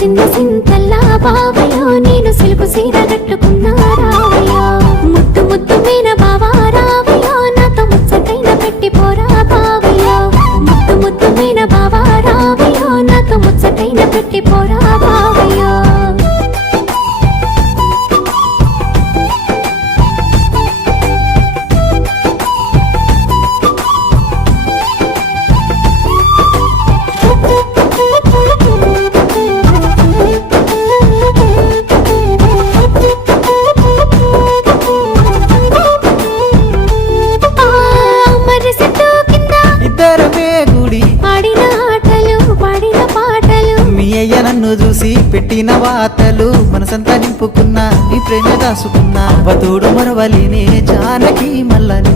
మురిసింద సింతల్లా బావయ్యో నేను సిలుకు సీర కట్టుకున్నా రావయ్యో ముద్దు ముద్దు మీన బావా రావయ్యో నాతో ముచ్చటైన పెట్టి పోరా బావయ్యో ముద్దు ముద్దు మీన బావా రావయ్యో నాతో ముచ్చటైన పెట్టి పోరా బావయ్యో నన్ను చూసి పెట్టిన వాతలు మనసంతా నింపుకున్నా నీ ప్రేమ దాసుకున్నా అవతోడు మరవలినే జానకి మల్లని